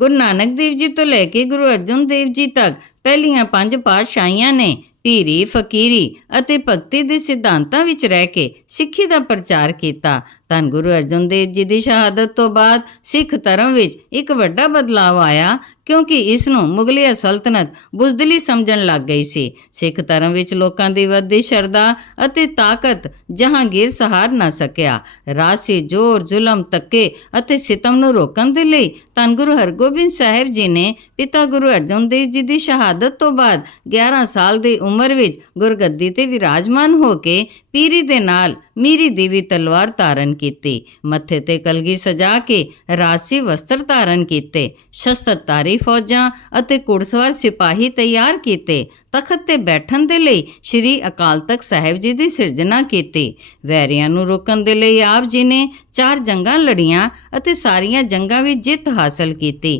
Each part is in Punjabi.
ਗੁਰੂ ਨਾਨਕ ਦੇਵ ਜੀ ਤੋਂ ਲੈ ਕੇ ਗੁਰੂ ਅਰਜਨ ਦੇਵ ਜੀ ਤੱਕ ਪਹਿਲੀਆਂ ਪੰਜ ਪਾਤਸ਼ਾਹੀਆਂ ਨੇ ਧੀਰੀ, ਫਕੀਰੀ ਅਤੇ ਭਗਤੀ ਦੇ ਸਿਧਾਂਤਾਂ ਵਿੱਚ ਰਹਿ ਕੇ ਸਿੱਖੀ ਦਾ ਪ੍ਰਚਾਰ ਕੀਤਾ। ਧੰਨ ਗੁਰੂ ਅਰਜਨ ਦੇਵ ਜੀ ਦੀ ਸ਼ਹਾਦਤ ਤੋਂ ਬਾਅਦ ਸਿੱਖ ਧਰਮ ਵਿੱਚ ਇੱਕ ਵੱਡਾ ਬਦਲਾਅ ਆਇਆ ਕਿਉਂਕਿ ਇਸ ਨੂੰ ਮੁਗਲਿਆ ਸਲਤਨਤ ਬੁਜ਼ਦਲੀ ਸਮਝਣ ਲੱਗ ਗਈ ਸੀ। ਸਿੱਖ ਧਰਮ ਵਿੱਚ ਲੋਕਾਂ ਦੀ ਵੱਧਦੀ ਸ਼ਰਧਾ ਅਤੇ ਤਾਕਤ ਜਹਾਂਗੀਰ ਸਹਾਰ ਨਾ ਸਕਿਆ। ਰਾਸੀ ਜ਼ੋਰ, ਜ਼ੁਲਮ ਤੱਕੇ ਅਤੇ ਸਿਤਮ ਨੂੰ ਰੋਕਣ ਦੇ ਲਈ ਧੰਨ ਗੁਰੂ ਹਰਗੋਬਿੰਦ ਗੋਬਿੰਦ ਸਾਹਿਬ ਜੀ ਨੇ ਪਿਤਾ ਗੁਰੂ ਅਰਜਨ ਦੇਵ ਜੀ ਦੀ ਸ਼ਹਾਦਤ ਤੋਂ ਬਾਅਦ 11 ਸਾਲ ਦੀ ਉਮਰ ਵਿੱਚ ਗੁਰਗੱਦੀ ਤੇ ਵਿਰਾਜਮਾਨ ਹੋ ਕੇ ਪੀਰੀ ਦੇ ਨਾਲ ਮੀਰੀ ਦੇਵੀ ਤਲਵਾਰ ਧਾਰਨ ਕੀਤੀ। ਮੱਥੇ ਤੇ ਕਲਗੀ ਸਜਾ ਕੇ ਰਾਸੀ ਵਸਤਰ ਧਾਰਨ ਕੀਤੇ। ਸ਼ਸਤਰਧਾਰੀ ਫੌਜਾਂ ਅਤੇ ਕੁੜਸਵਾਰ ਸਿਪਾਹੀ ਤਿਆਰ ਕੀਤੇ। ਤਖਤ ਤੇ ਬੈਠਣ ਦੇ ਲਈ ਸ੍ਰੀ ਅਕਾਲ ਤਖਤ ਸਾਹਿਬ ਜੀ ਦੀ ਸਿਰਜਣਾ ਕੀਤੀ। ਵੈਰੀਆਂ ਨੂੰ ਰੋਕਣ ਦੇ ਲਈ ਆਪ ਜੀ ਨੇ ਚਾਰ ਜੰਗਾਂ ਲੜੀਆਂ ਅਤੇ ਸਾਰੀਆਂ ਜੰਗਾਂ ਵਿੱਚ ਜਿੱਤ ਹਾਸਲ ਕੀਤੀ।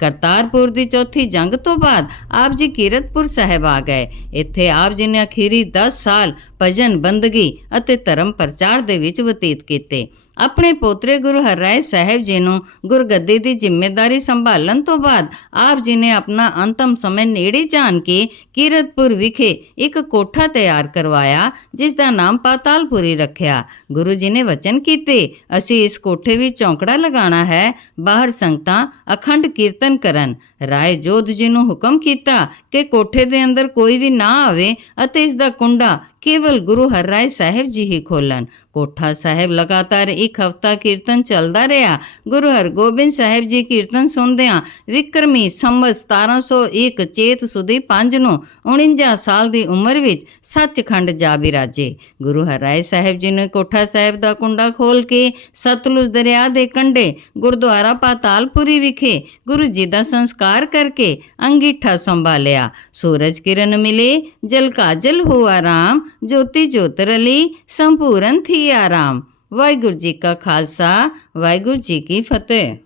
ਕਰਤਾਰਪੁਰ ਦੀ ਚੌਥੀ ਜੰਗ ਤੋਂ ਬਾਅਦ ਆਪ ਜੀ ਕੀਰਤਪੁਰ ਸਾਹਿਬ ਆ ਗਏ। ਇੱਥੇ ਆਪ ਜੀ ਨੇ ਅਖੀਰੀ 10 ਸਾਲ ਭਜਨ ਬੰਦਗੀ ਅਤੇ ਧਰਮ ਪ੍ਰਚਾਰ ਦੇ ਵਿੱਚ ਬਤੀਤ ਕੀਤੇ। ਆਪਣੇ ਪੋਤਰੇ ਗੁਰੂ ਹਰਰਾਏ ਸਾਹਿਬ ਜੀ ਨੂੰ ਗੁਰਗੱਦੀ ਦੀ ਜ਼ਿੰਮੇਵਾਰੀ ਸੰਭਾਲਣ ਤੋਂ ਬਾਅਦ ਆਪ ਜੀ ਨੇ ਆਪਣਾ ਅੰਤਮ ਸਮੇਂ ਨੇੜੇ ਜਾਣ ਕੇ ਕੀਰਤਪੁਰ ਵਿਖੇ ਇੱਕ ਕੋਠਾ ਤਿਆਰ ਕਰਵਾਇਆ, ਜਿਸ ਦਾ ਨਾਮ ਪਾਤਾਲਪੁਰੀ ਰੱਖਿਆ। ਗੁਰੂ ਜੀ ਨੇ ਵਚਨ ਕੀਤੇ, ਅਸੀਂ ਇਸ ਕੋਠੇ ਵਿੱਚ ਚੌਂਕੜਾ ਲਗਾਉਣਾ ਹੈ। ਬਾਹਰ ਸੰਗਤਾਂ, ਅਖੰਡ ਕੀਰਤਨ ਕਰਨ। ਰਾਏ ਜੋਧ ਜੀ ਨੂੰ ਹੁਕਮ ਕੀਤਾ ਕਿ ਕੋਠੇ ਦੇ ਅੰਦਰ ਕੋਈ ਵੀ ਨਾ ਆਵੇ ਅਤੇ ਇਸ ਦਾ ਕੁੰਡਾ ਕੇਵਲ ਗੁਰੂ ਹਰਰਾਏ ਸਾਹਿਬ ਜੀ ਹੀ ਖੋਲਣ ਕੋਠਾ ਸਾਹਿਬ ਲਗਾਤਾਰ ਇੱਕ ਹਫਤਾ ਕੀਰਤਨ ਚੱਲਦਾ ਰਿਹਾ ਗੁਰੂ ਹਰਗੋਬਿੰਦ ਸਾਹਿਬ ਜੀ ਕੀਰਤਨ ਸੁਣਦਿਆਂ ਵਿਕਰਮੀ ਸੰਮਤ 1701 ਚੇਤ ਸੁਦੀ 5 ਨੂੰ 49 ਸਾਲ ਦੀ ਉਮਰ ਵਿੱਚ ਸੱਚਖੰਡ ਜਾ ਬਿਰਾਜੇ ਗੁਰੂ ਹਰਰਾਏ ਸਾਹਿਬ ਜੀ ਨੇ ਕੋਠਾ ਸਾਹਿਬ ਦਾ ਕੁੰਡਾ ਖੋਲ ਕੇ ਸਤਲੁਜ ਦਰਿਆ ਦੇ ਕੰਢੇ ਗੁਰਦੁਆਰਾ ਪਾਤਾਲਪੁਰੀ ਵਿਖੇ ਗੁਰੂ ਜੀ ਦਾ ਸੰਸਕਾਰ ਕਰਕੇ ਅੰਗੀਠਾ ਸੰਭਾਲਿਆ ਸੂਰਜ ਕਿਰਨ ਮਿਲੇ ਜਲ ਕਾਜਲ ਹੋ ਆਰਾਮ ਜੋਤੀ ਜੋਤ ਰਲੀ ਸੰਪੂਰਨ ਥੀ ਆਰਾਮ। ਵਾਹਿਗੁਰੂ ਜੀ ਕਾ ਖਾਲਸਾ ਵਾਹਿਗੁਰੂ ਜੀ ਕੀ ਫਤਿਹ।